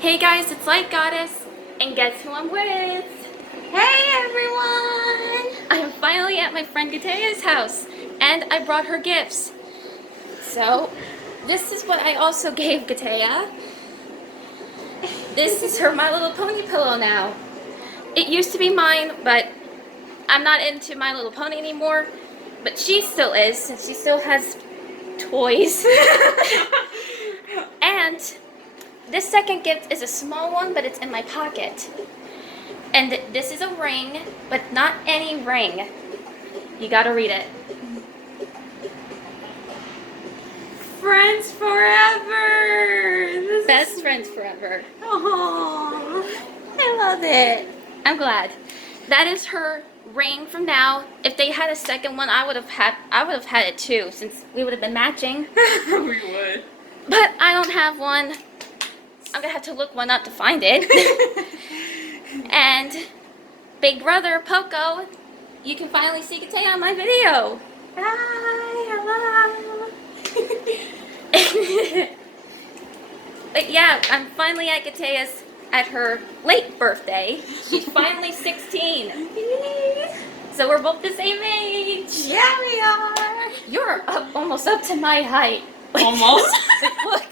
Hey guys, it's Light Goddess, and guess who I'm with? Hey everyone! I am finally at my friend Katya's house, and I brought her gifts. So, this is what I also gave Katya. This is her My Little Pony pillow now. It used to be mine, but I'm not into My Little Pony anymore. But she still is, since she still has toys. And this second gift is a small one, but it's in my pocket. And this is a ring, but not any ring. You gotta read it. Friends forever! Best friends forever. Oh, I love it. I'm glad. That is her ring from now. If they had a second one, I would have had it too, since we would have been matching. We would. But I don't have one. I'm gonna have to look one up to find it. And big brother Poco, you can finally see Katya on my video. Hi, hello. But yeah, I'm finally at Katya's at her late birthday. She's finally 16. So we're both the same age. Yeah, we are. You're almost up to my height. Almost? Look.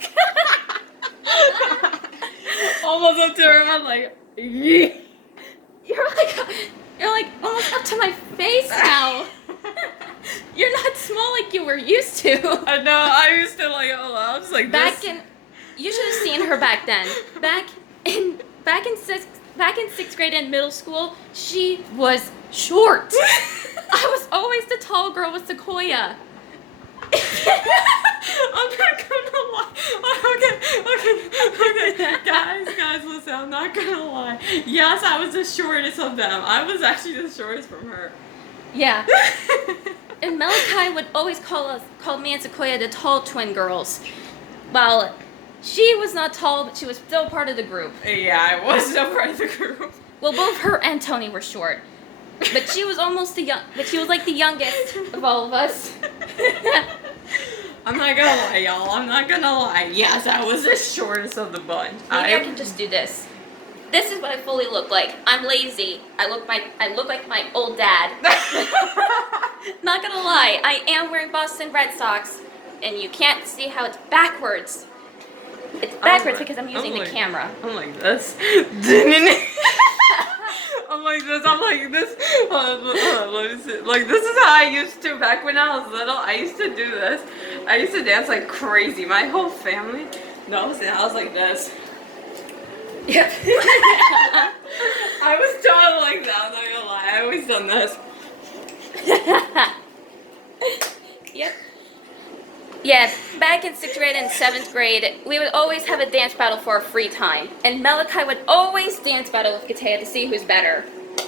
Almost up to her. I'm like, yeah. You're like almost up to my face now. You're not small like you were used to. I know. I used to like, I was like Back this. in, you should have seen her back then. Back in sixth grade and middle school, she was short. I was always the tall girl with Sequoia. I'm not gonna lie. Okay. Guys, listen, I'm not gonna lie. Yes, I was the shortest of them. I was actually the shortest from her. Yeah. And Malachi would always call me and Sequoia the tall twin girls. Well, she was not tall, but she was still part of the group. Yeah, I was still part of the group. Well, both her and Tony were short. But she was like the youngest of all of us. I'm not gonna lie, y'all. I'm not gonna lie. Yes, I was the shortest of the bunch. Maybe I can just do this. This is what I fully look like. I'm lazy. I look like my old dad. Not gonna lie, I am wearing Boston Red Sox, and you can't see how it's backwards. It's backwards because I'm using the camera. I'm like this. I'm like this. Let me see. Like, this is how I used to back when I was little. I used to do this. I used to dance like crazy. My whole family knows that I was like this. Yep. I was totally like that. I'm not gonna lie. I always done this. Yep. Yeah, back in 6th grade and 7th grade, we would always have a dance battle for our free time. And Malachi would always dance battle with Katya to see who's better.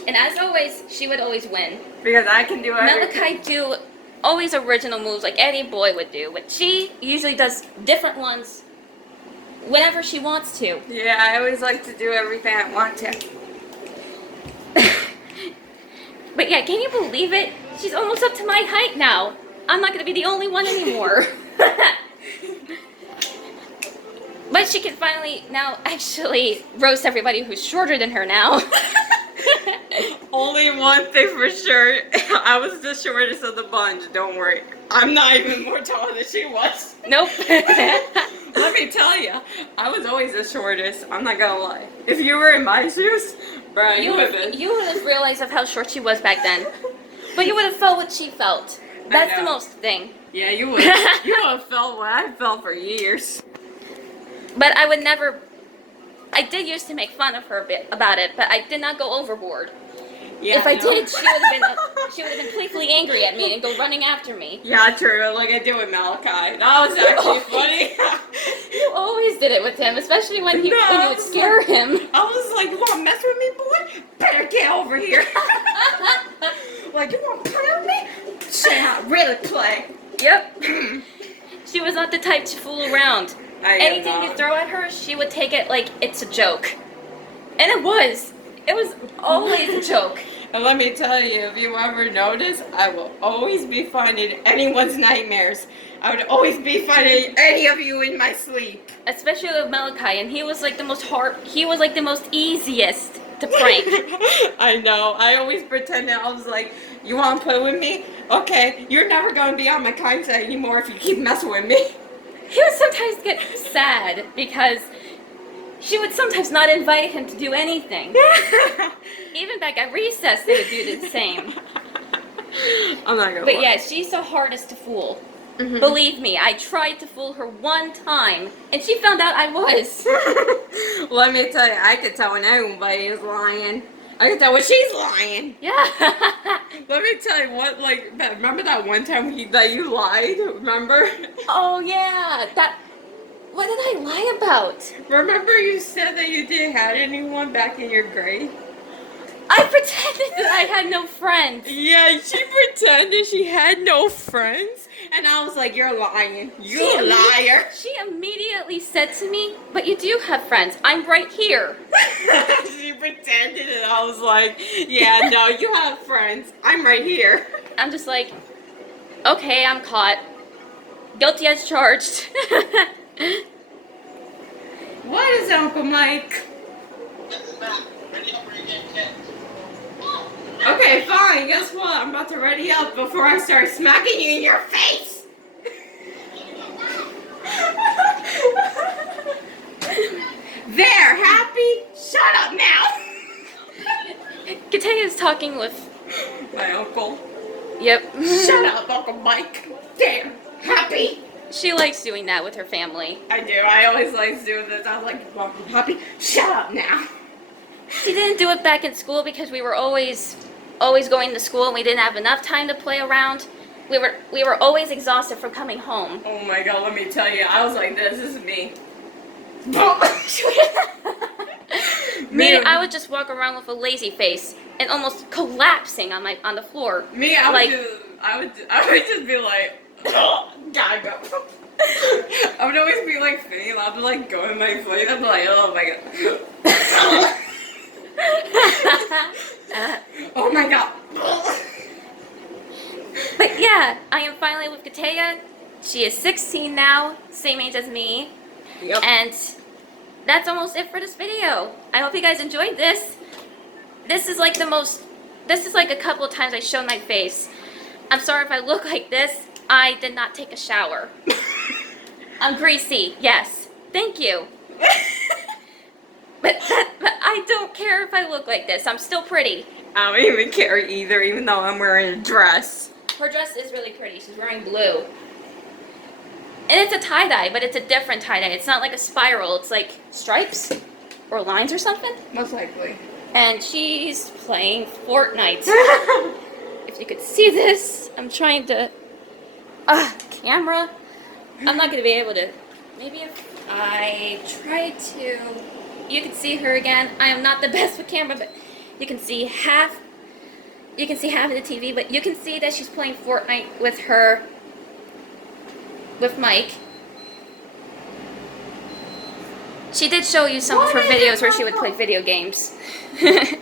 And as always, she would always win. Because I can do everything. Malachi do always original moves like any boy would do, but she usually does different ones whenever she wants to. Yeah, I always like to do everything I want to. But yeah, can you believe it? She's almost up to my height now. I'm not going to be the only one anymore. But she can finally now actually roast everybody who's shorter than her now. Only one thing for sure. I was the shortest of the bunch. Don't worry. I'm not even more tall than she was. Nope. Let me tell you, I was always the shortest. I'm not gonna lie. If you were in my shoes, bro, you would have realized of how short she was back then. But you would have felt what she felt. That's the most thing. Yeah, you would. You would have felt what I felt for years. But I would never. I did used to make fun of her a bit about it, but I did not go overboard. Yeah, if I did, she would have been playfully angry at me and go running after me. Yeah, true. Like I did with Malachi. That was actually funny. You always did it with him, especially when you would scare him. I was like, "You want to mess with me, boy? Better get over here." Like, you want to play with me? Show you how to really play. Yep. She was not the type to fool around. Anything you throw at her, she would take it like it's a joke. And it was. It was always a joke. And let me tell you, if you ever notice, I will always be finding anyone's nightmares. I would always be finding any of you in my sleep. Especially with Malachi, and he was like the most easiest to prank. I know. I always pretended I was like, you want to play with me? Okay, you're never going to be on my kind side anymore if you keep messing with me. He would sometimes get sad because she would sometimes not invite him to do anything. Even back at recess, they would do the same. I'm not gonna. But yeah, she's the hardest to fool. Mm-hmm. Believe me, I tried to fool her one time, and she found out I was. Let me tell you, I could tell when anybody is lying. I can tell when she's lying. Yeah. Let me tell you what, like, remember that one time that you lied? Remember? Oh yeah, what did I lie about? Remember you said that you didn't have anyone back in your grade? I pretended that I had no friends. Yeah, she pretended she had no friends. And I was like, you're lying. You're a liar. She immediately said to me, but you do have friends. I'm right here. She pretended and I was like, yeah, no, you have friends. I'm right here. I'm just like, okay, I'm caught. Guilty as charged. What is Uncle Mike? Okay, fine. Guess what? I'm about to ready up before I start smacking you in your face. There, happy? Shut up now. Katya is talking with My uncle. Yep. Shut up, Uncle Mike. There, happy? She likes doing that with her family. I do. I always like doing this. I was like, Uncle Happy, shut up now. She didn't do it back in school because we were always going to school and we didn't have enough time to play around. We were always exhausted from coming home. Oh my god, let me tell you, I was like, this is me. Me, I would just walk around with a lazy face and almost collapsing on the floor. Me, I would just be like, gotta go. I would always be like fainting. I'd be like going my place. I'd be like, oh my god. Oh my god. But yeah, I am finally with Katya. She is 16 now, same age as me. Yep. And that's almost it for this video. I hope you guys enjoyed this. This is like a couple of times I showed my face. I'm sorry if I look like this. I did not take a shower. I'm greasy, yes. Thank you. But I don't care if I look like this. I'm still pretty. I don't even care either, even though I'm wearing a dress. Her dress is really pretty. She's wearing blue. And it's a tie-dye, but it's a different tie-dye. It's not like a spiral. It's like stripes or lines or something. Most likely. And she's playing Fortnite. If you could see this, I'm trying to... camera. I'm not going to be able to... Maybe if I try to... You can see her again. I am not the best with camera, but you can see half... You can see half of the TV, but you can see that she's playing Fortnite with her... with Mike. She did show you some of her videos where she would play video games. Shut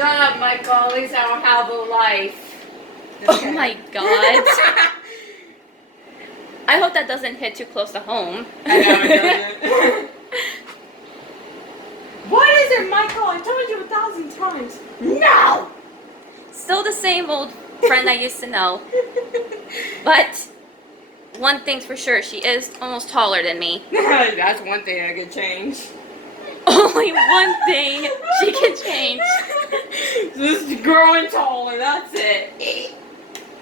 up, Michael. At least I don't have a life. Oh my god. I hope that doesn't hit too close to home. I know it doesn't. What is it, Michael? I told you 1,000 times. No! Still the same old friend I used to know. But one thing's for sure, she is almost taller than me. That's one thing I could change. Only one thing she can change. Just growing taller, that's it.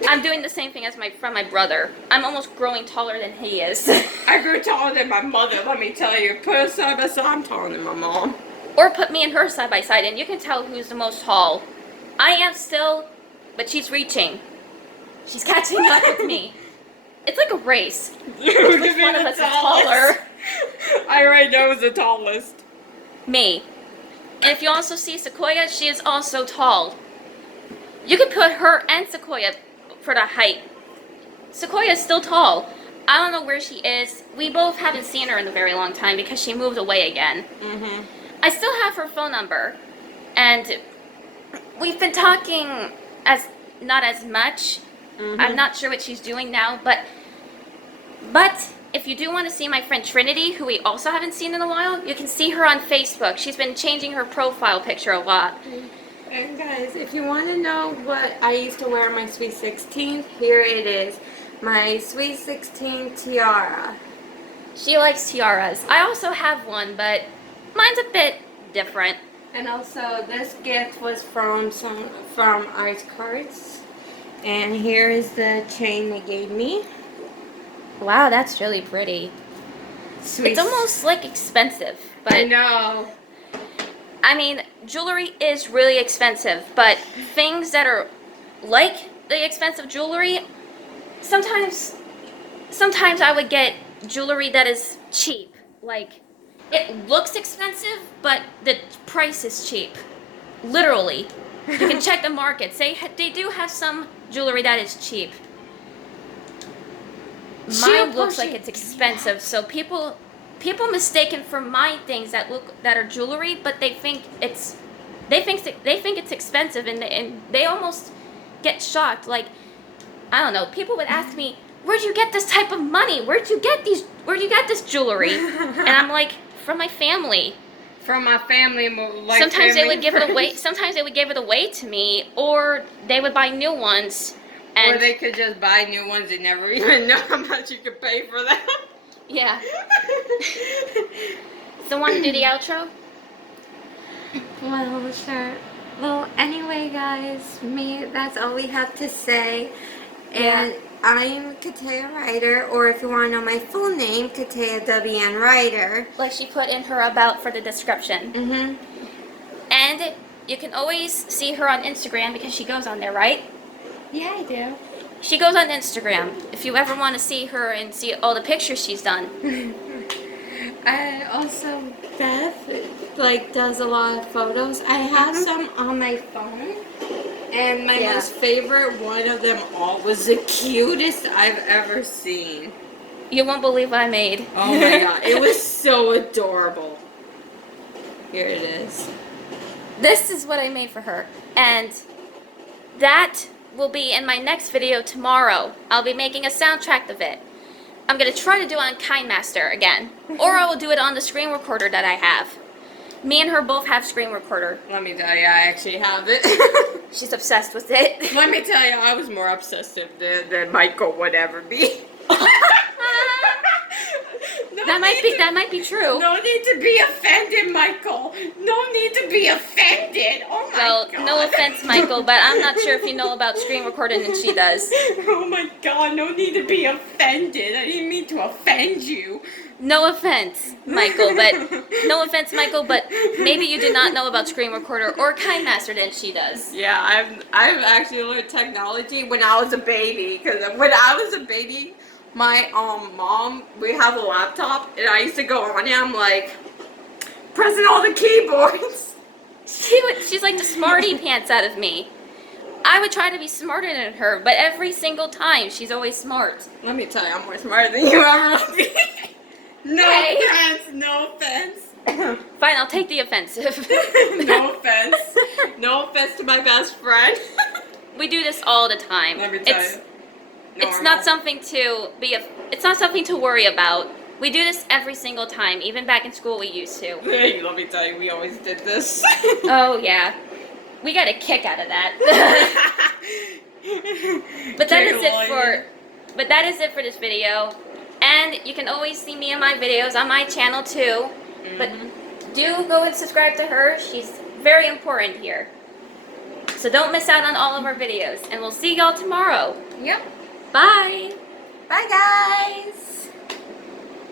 I'm doing the same thing as my brother. I'm almost growing taller than he is. I grew taller than my mother, let me tell you. Put us side by side, I'm taller than my mom. Or put me and her side by side and you can tell who's the most tall. I am still, but she's reaching. She's catching up with me. It's like a race. Which one of us is taller? I already know who's the tallest. Me. And if you also see Sequoia, she is also tall. You could put her and Sequoia for the height. Sequoia is still tall. I don't know where she is. We both haven't seen her in a very long time because she moved away again. Mm-hmm. I still have her phone number. And we've been talking not as much. Mm-hmm. I'm not sure what she's doing now, but if you do want to see my friend Trinity, who we also haven't seen in a while, you can see her on Facebook. She's been changing her profile picture a lot. And guys, if you want to know what I used to wear on my Sweet 16, here it is. My Sweet 16 tiara. She likes tiaras. I also have one, but mine's a bit different. And also, this gift was from Ice Cards. And here is the chain they gave me. Wow, that's really pretty. Sweet. It's almost like expensive, but I know. I mean, jewelry is really expensive, but things that are like the expensive jewelry, sometimes I would get jewelry that is cheap. Like, it looks expensive, but the price is cheap. Literally. You can check the markets. They do have some jewelry that is cheap. Mine looks like it's expensive, so people mistaken for my things that are jewelry, but they think it's expensive, and they almost get shocked. Like, I don't know. People would ask me, "Where'd you get this type of money? Where'd you get this jewelry?" And I'm like, "From my family." From my family, like sometimes family they would give it away. friends. Sometimes they would give it away to me, or they would buy new ones. Or they could just buy new ones and never even know how much you could pay for them. Yeah. So want to do the outro? Well, sure. Well, anyway, guys, that's all we have to say. And I'm Katya Ryder, or if you want to know my full name, Katya W.N. Ryder. Like she put in her about for the description. Mm-hmm. And you can always see her on Instagram because she goes on there, right? Yeah, I do. She goes on Instagram if you ever want to see her and see all the pictures she's done. I also, Beth, does a lot of photos. I have some on my phone. And my most favorite one of them all was the cutest I've ever seen. You won't believe what I made. Oh my god, it was so adorable. Here it is. This is what I made for her. And that will be in my next video tomorrow. I'll be making a soundtrack of it. I'm going to try to do it on KineMaster again. Or I will do it on the screen recorder that I have. Me and her both have screen recorder. Let me tell you, I actually have it. She's obsessed with it. Let me tell you, I was more obsessive than Michael would ever be. That might be true. No need to be offended, Michael. No need to be offended. Oh my god. Well, no offense, Michael, but I'm not sure if you know about screen recording and she does. Oh my god, no need to be offended. I didn't mean to offend you. No offense, Michael, but maybe you do not know about screen recorder or KineMaster than she does. Yeah, I've actually learned technology when I was a baby. Because when I was a baby, my mom, we have a laptop, and I used to go on it. I'm like pressing all the keyboards. She's like the smarty pants out of me. I would try to be smarter than her, but every single time she's always smart. Let me tell you, I'm more smarter than you ever will be. No offense, no offense. Fine, I'll take the offensive. No offense. No offense to my best friend. We do this all the time. Let me tell you. It's not something to worry about. We do this every single time. Even back in school we used to. Hey, let me tell you, we always did this. Oh yeah. We got a kick out of that. But that is it for this video. And you can always see me in my videos on my channel too. Mm-hmm. But do go and subscribe to her. She's very important here. So don't miss out on all of our videos. And we'll see y'all tomorrow. Yep. Bye. Bye, guys.